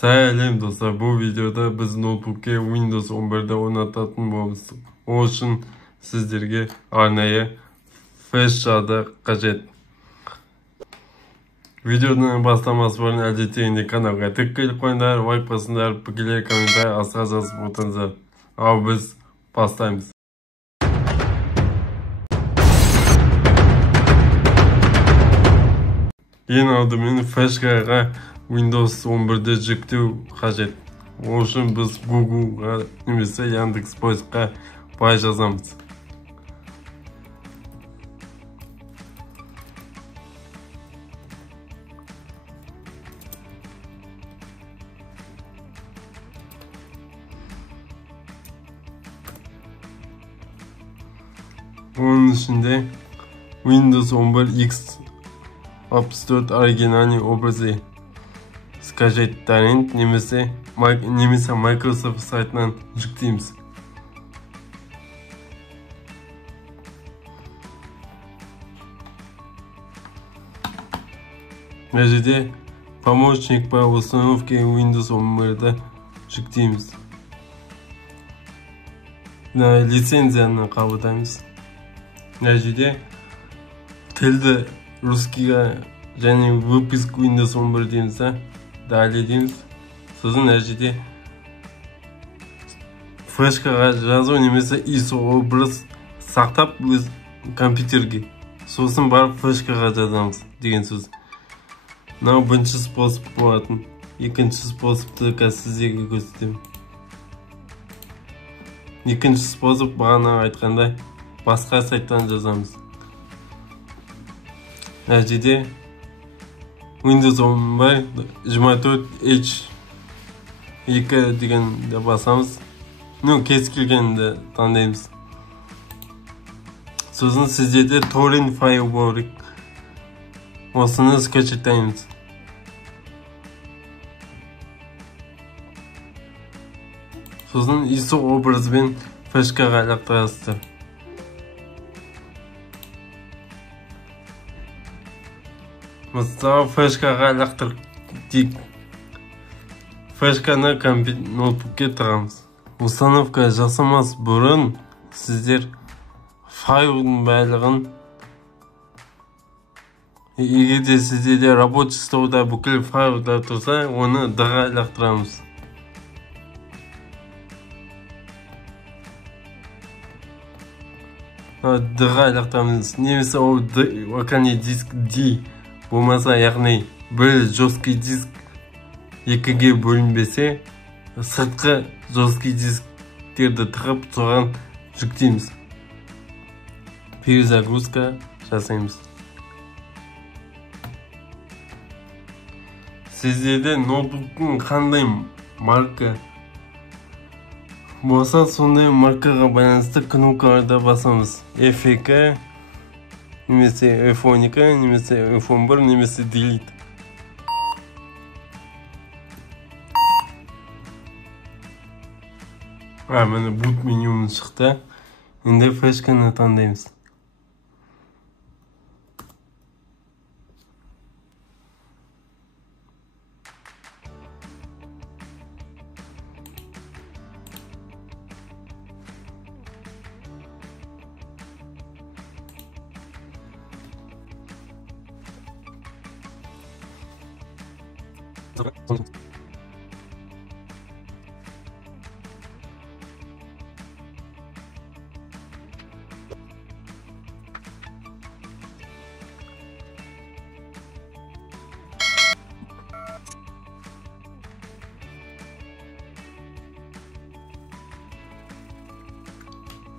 Selam dostlar, bu videoda biz notebook'e Windows 11'de o'rnatатын bo'lamiz. O uchun sizlarga arnaya Freshsha'da qajat. Videodan başlamas burun albatta kanalga tıklayıp qo'yinglar, like bosinglar, fikirlar, kommentariy asqar yozib o'tinglar. Abi biz başlaymiz. En aldымен Freshsha'ga Windows 11'de жүктеу қажет. O үшін biz Google'ga немесе Яндекс.Поискқа бай жазамыз. Onun içinde Windows 11 X64 orijinal obrazı skachetlerin nemese Microsoft saytından yükleyimiz. Нәтижеде помощник по установке Windows 11'de yükleyimiz. Лицензияны қабылдаймыз. Нәтижеде тілді русскийға және выпуск Windows 11 дейміз. Далее дейміз. Сосын нәтижеде флешкаға жазу немесе ISO образ сақтап өз компьютерге. Сосын барып флешкаға жазамыз деген сөз. Мынау бірінші способ болатын. Екінші способты сіздерге көрсетемін. Екінші способ бағана айтқандай басқа сайттан жазамыз. Нәтижеде Windows 11 24H2 дегенді басамыз. Кез келгенді таңдаймыз. Сосын сіздерде торрент файл болу керек. Осыны скачеттаймыз. Сосын ISO образбен флешкаға лақтырасыздар. Мысалы флешкаға лақтырдық. Флешканы ноутбукке тығамыз. Установка жасамас бұрын сіздер файлдың барлығын, егер де сіздерде рабочий столда бүкіл файлдар тұрса, оны дыға лақтырамыз. Дыға лақтырамыз. Немесе ол локальный диск D болмаса, яғни бір жесткий диск екіге бөлінбесе, сыртқы жесткий дисктерді тығып соған жүктейміз. Перезагрузка жасаймыз. Сіздерде ноутбуктың қандай марка болса, сондай маркаға байланысты кнопкаларда басамыз. F2, немесе F12, немесе F11, немесе Delete. Міне boot менюмыз шықты. Енді флешканы таңдаймыз.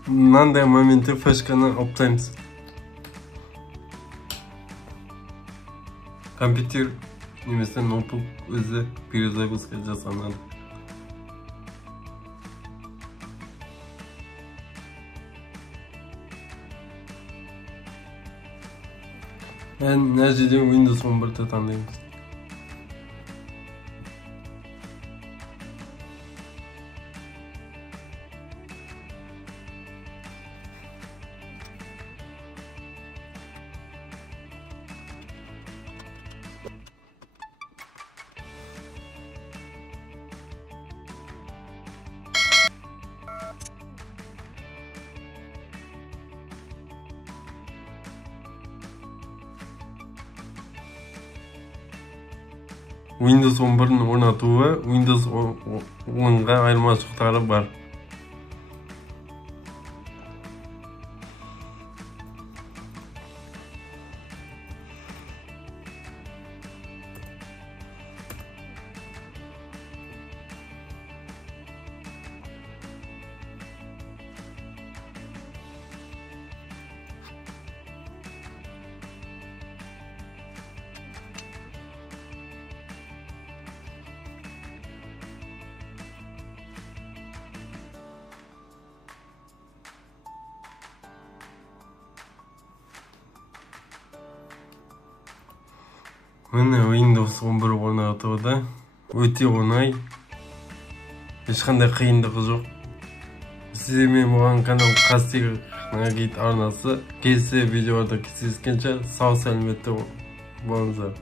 Мынандай моментте флешканы алып компьютер немесе ноутбук өзі перезагрузка жасанады. Нәтижеде Windows 11'de таңдаймыз. Windows 11'ni o'rnatuvi va Windows 10ga ayirmachiklari bor. Mana Windows 11 o'rnatuvda o'ta o'nay. Hech qanday qiyinligi yo'q. Siz men bo'lgan kanal Qastig Nagit arnasi kelsa videoda kesishgancha sog' salomatda bo'linglar.